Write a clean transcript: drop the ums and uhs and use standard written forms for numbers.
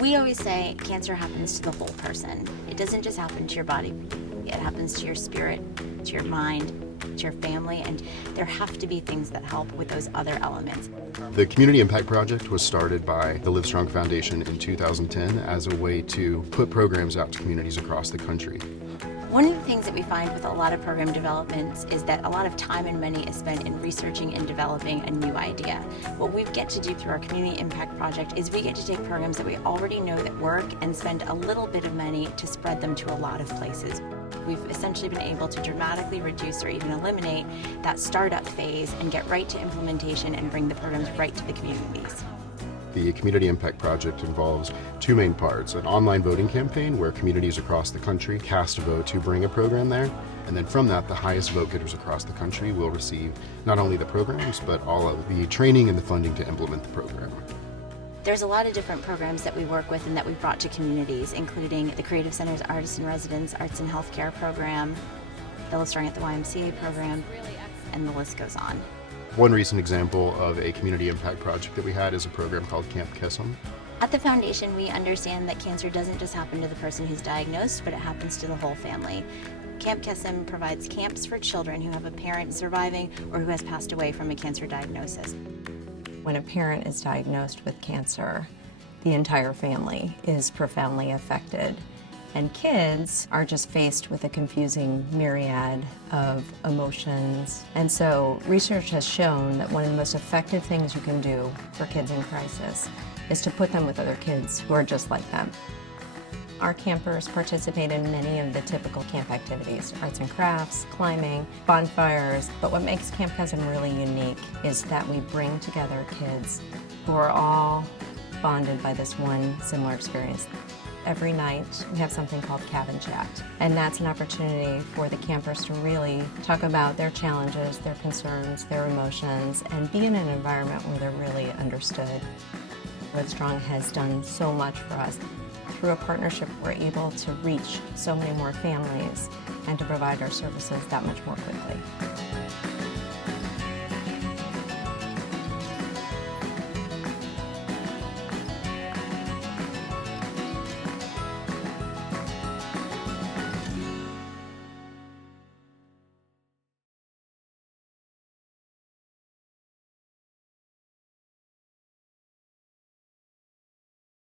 We always say cancer happens to the whole person. It doesn't just happen to your body, it happens to your spirit, to your mind, to your family, and there have to be things that help with those other elements. The Community Impact Project was started by the LiveStrong Foundation in 2010 as a way to put programs out to communities across the country. One of the things that we find with a lot of program developments is that a lot of time and money is spent in researching and developing a new idea. What we get to do through our Community Impact Project is we get to take programs that we already know that work and spend a little bit of money to spread them to a lot of places. We've essentially been able to dramatically reduce or even eliminate that startup phase and get right to implementation and bring the programs right to the communities. The Community Impact Project involves two main parts: an online voting campaign where communities across the country cast a vote to bring a program there, and then from that, the highest vote getters across the country will receive not only the programs, but all of the training and the funding to implement the program. There's a lot of different programs that we work with and that we've brought to communities, including the Creative Center's Artists in Residence Arts and Healthcare program, the LIVESTRONG at the YMCA program, and the list goes on. One recent example of a community impact project that we had is a program called Camp Kiss 'Em. At the foundation, we understand that cancer doesn't just happen to the person who's diagnosed, but it happens to the whole family. Camp Kiss 'Em provides camps for children who have a parent surviving or who has passed away from a cancer diagnosis. When a parent is diagnosed with cancer, the entire family is profoundly affected. And kids are just faced with a confusing myriad of emotions. And so research has shown that one of the most effective things you can do for kids in crisis is to put them with other kids who are just like them. Our campers participate in many of the typical camp activities: arts and crafts, climbing, bonfires. But what makes Camp Kiss 'Em really unique is that we bring together kids who are all bonded by this one similar experience. Every night we have something called Cabin Chat, and that's an opportunity for the campers to really talk about their challenges, their concerns, their emotions, and be in an environment where they're really understood. LiveStrong has done so much for us. Through a partnership, we're able to reach so many more families and to provide our services that much more quickly.